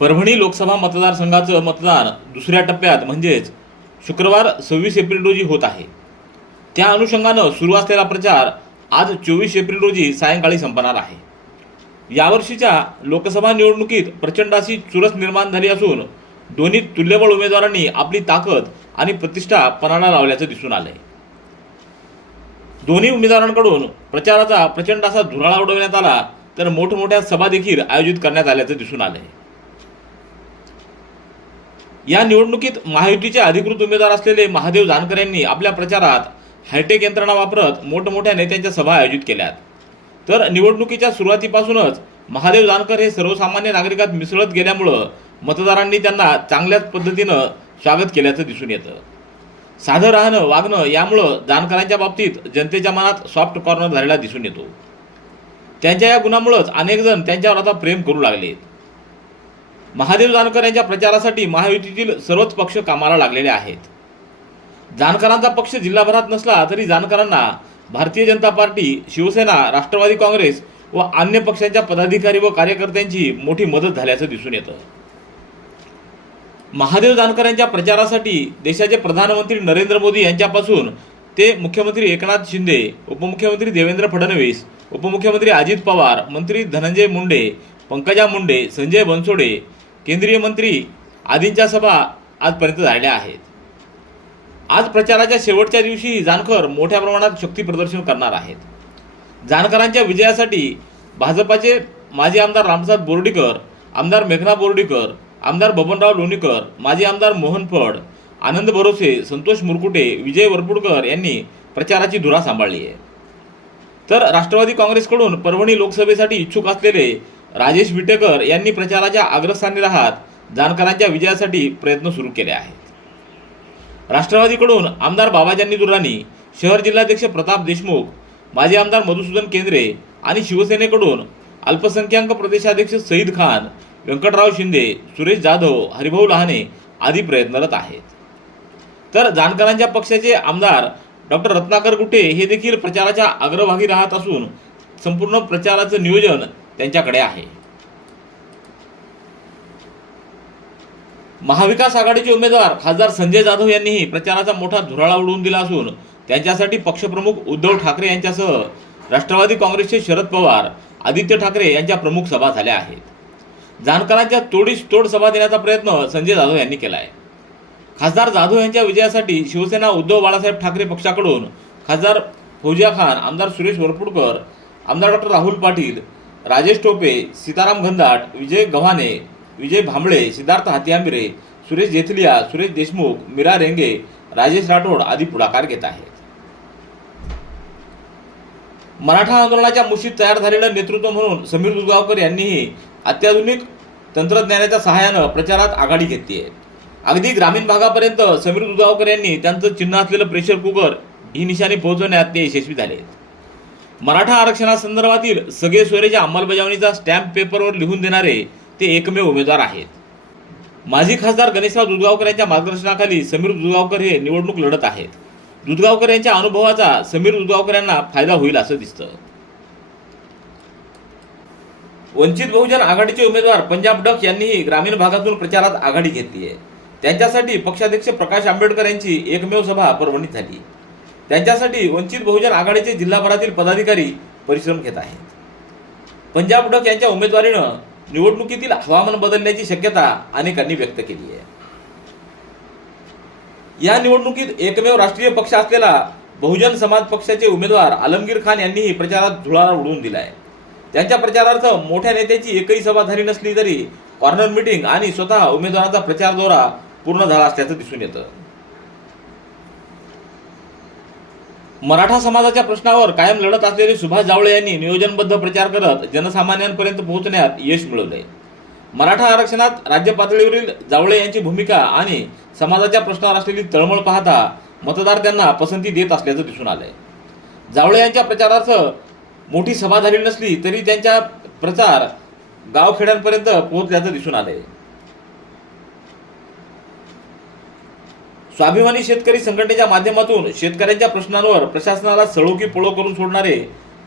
परभणी लोकसभा मतदारसंघाचं मतदान दुसऱ्या टप्प्यात म्हणजेच शुक्रवार सव्वीस एप्रिल रोजी होत आहे. त्या अनुषंगानं सुरू असलेला प्रचार आज चोवीस एप्रिल रोजी सायंकाळी संपणार आहे. यावर्षीच्या लोकसभा निवडणुकीत प्रचंड अशी चुरस निर्माण झाली असून दोन्ही तुल्यबळ उमेदवारांनी आपली ताकद आणि प्रतिष्ठा पणाला लावल्याचं दिसून आलंय. दोन्ही उमेदवारांकडून प्रचाराचा प्रचंड असा धुराळा उडवण्यात आला तर मोठमोठ्या सभा देखील आयोजित करण्यात आल्याचं दिसून आलंय. या निवडणुकीत महायुतीचे अधिकृत उमेदवार असलेले महादेव जानकर यांनी आपल्या प्रचारात हायटेक यंत्रणा वापरत मोठमोठ्या नेत्यांच्या सभा आयोजित केल्यात. तर निवडणुकीच्या सुरुवातीपासूनच महादेव जानकर हे सर्वसामान्य नागरिकात मिसळत गेल्यामुळं मतदारांनी त्यांना चांगल्याच पद्धतीनं स्वागत केल्याचं दिसून येतं. साधं राहणं वागणं यामुळं जानकरांच्या बाबतीत जनतेच्या मनात सॉफ्ट कॉर्नर झालेला दिसून येतो. त्यांच्या या गुणामुळंच अनेकजण त्यांच्यावर आता प्रेम करू लागलेत. महादेव जानकर यांच्या प्रचारासाठी महायुतीतील सर्वच पक्ष कामाला लागलेले आहेत. जानकरांचा पक्ष जिल्हाभरात नसला तरी जानकरांना भारतीय जनता पार्टी शिवसेना राष्ट्रवादी काँग्रेस व अन्य पक्षांच्या पदाधिकारी व कार्यकर्त्यांची मोठी मदत झाल्याचं दिसून येतं. महादेव जानकर यांच्या प्रचारासाठी देशाचे प्रधानमंत्री नरेंद्र मोदी यांच्यापासून ते मुख्यमंत्री एकनाथ शिंदे उपमुख्यमंत्री देवेंद्र फडणवीस उपमुख्यमंत्री अजित पवार मंत्री धनंजय मुंडे पंकजा मुंडे संजय बनसोडे केंद्रीय मंत्री आदींच्या सभा आजपर्यंत झाल्या आहेत. आज प्रचाराच्या शेवटच्या दिवशी जानकर मोठ्या प्रमाणात शक्ती प्रदर्शन करणार आहेत. जानकरांच्या विजयासाठी भाजपाचे माजी आमदार रामप्रसाद बोर्डीकर आमदार मेघना बोर्डीकर आमदार बबनराव लोणीकर माजी आमदार मोहन फड आनंद भरोसे संतोष मुरकुटे विजय वरपुडकर यांनी प्रचाराची धुरा सांभाळली आहे. तर राष्ट्रवादी काँग्रेसकडून परभणी लोकसभेसाठी इच्छुक असलेले राजेश विटेकर यांनी प्रचाराच्या अग्रस्थानी राहत जानकरांच्या विजयासाठी प्रयत्न सुरू केले आहेत. राष्ट्रवादीकडून आमदार बाबाजानी दुर्राणी शहर जिल्हाध्यक्ष प्रताप देशमुख माजी आमदार मधुसूदन केंद्रे आणि शिवसेनेकडून अल्पसंख्याक प्रदेशाध्यक्ष सईद खान व्यंकटराव शिंदे सुरेश जाधव हरिभाऊ लहाने आदी प्रयत्नरत आहेत. तर जानकरांच्या पक्षाचे आमदार डॉक्टर रत्नाकर गुटे हे देखील प्रचाराच्या अग्रभागी राहत असून संपूर्ण प्रचाराचं नियोजन त्यांच्याकडे आहे. महाविकास आघाडीचे उमेदवार खासदार संजय जाधव यांनीही प्रचाराचा मोठा धुराळा उडवून दिला असून त्यांच्यासाठी पक्षप्रमुख उद्धव ठाकरे यांच्यासह राष्ट्रवादी काँग्रेसचे शरद पवार आदित्य ठाकरे यांच्या प्रमुख सभा झाल्या आहेत. जानकरांच्या तोडीस तोड सभा देण्याचा प्रयत्न संजय जाधव यांनी केला आहे खासदार जाधव यांच्या विजयासाठी शिवसेना उद्धव बाळासाहेब ठाकरे पक्षाकडून खासदार फौजिया खान आमदार सुरेश वरपुडकर आमदार डॉक्टर राहुल पाटील राजेश टोपे सीताराम घनदाट विजय गव्हाणे विजय भांबळे सिद्धार्थ हातियांबिरे सुरेश जेथलिया सुरेश देशमुख मीरा रेंगे राजेश राठोड आदी पुढाकार घेत आहेत. मराठा आंदोलनाच्या मुशीत तयार झालेलं नेतृत्व म्हणून समीर दुधगावकर यांनीही अत्याधुनिक तंत्रज्ञानाच्या सहाय्यानं प्रचारात आघाडी घेतली आहे. अगदी ग्रामीण भागापर्यंत समीर दुधावकर यांनी त्यांचं चिन्ह असलेलं प्रेशर कुकर ही निशाणी पोहोचवण्यात ते यशस्वी झाले आहेत. मराठा आरक्षणासंदर्भातील सगळे सोयरेच्या अंमलबजावणीचा स्टॅम्प पेपरवर लिहून देणारे ते एकमेव उमेदवार आहेत. माजी खासदार गणेशराव दुधगावकर यांच्या मार्गदर्शनाखाली समीर दुधगावकर हे निवडणूक लढत आहेत. दुधगावकर यांच्या अनुभवाचा समीर दुधगावकर यांना फायदा होईल असं दिसतं. वंचित बहुजन आघाडीचे उमेदवार पंजाब डक यांनीही ग्रामीण भागातून प्रचारात आघाडी घेतली आहे त्यांच्यासाठी पक्षाध्यक्ष प्रकाश आंबेडकर यांची एकमेव सभा परभणीत झाली. त्यांच्यासाठी वंचित बहुजन आघाडीचे जिल्हाभरातील पदाधिकारी परिश्रम घेत आहेत. पंजाब डक यांच्या उमेदवारीनं निवडणुकीतील हवामान बदलण्याची शक्यता अनेकांनी व्यक्त केली आहे. या निवडणुकीत एकमेव राष्ट्रीय पक्ष असलेला बहुजन समाज पक्षाचे उमेदवार आलमगीर खान यांनीही प्रचारात धुळारा उडवून दिलाय. त्यांच्या प्रचारार्थ मोठ्या नेत्याची एकही सभा झाली नसली तरी कॉर्नर मिटिंग आणि स्वतः उमेदवाराचा प्रचार दौरा पूर्ण झाला असल्याचं दिसून येतं. मराठा समाजाच्या प्रश्नावर कायम लढत असलेले सुभाष जावळे यांनी नियोजनबद्ध प्रचार करत जनसामान्यांपर्यंत पोहोचण्यात यश मिळवले मराठा आरक्षणात राज्य पातळीवरील जावळे यांची भूमिका आणि समाजाच्या प्रश्नावर असलेली तळमळ पाहता मतदार त्यांना पसंती देत असल्याचं दिसून आलंय. जावळे यांच्या प्रचारार्थ मोठी सभा झाली नसली तरी त्यांचा प्रचार गावखेड्यांपर्यंत पोहोचल्याचं दिसून आलंय. स्वाभिमानी शेतकरी संघटनेच्या माध्यमातून शेतकऱ्यांच्या प्रश्नांवर प्रशासनाला सळोखी पळो करून सोडणारे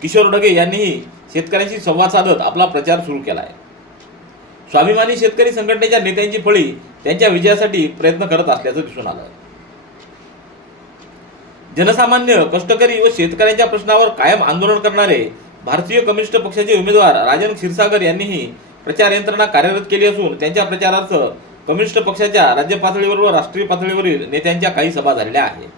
किशोर ढगे यांनीही शेतकऱ्यांशी संवाद साधत आपला प्रचार सुरू केला आहे स्वाभिमानी शेतकरी संघटनेच्या नेत्यांची फळी त्यांच्या विजयासाठी प्रयत्न करत असल्याचं दिसून आलं जनसामान्य कष्टकरी व शेतकऱ्यांच्या प्रश्नावर कायम आंदोलन करणारे भारतीय कम्युनिस्ट पक्षाचे उमेदवार राजन क्षीरसागर यांनीही प्रचार यंत्रणा कार्यरत केली असून त्यांच्या प्रचारार्थ कम्युनिस्ट पक्षाच्या राज्य पातळीवर व राष्ट्रीय पातळीवरील नेत्यांच्या काही सभा झालेल्या आहेत.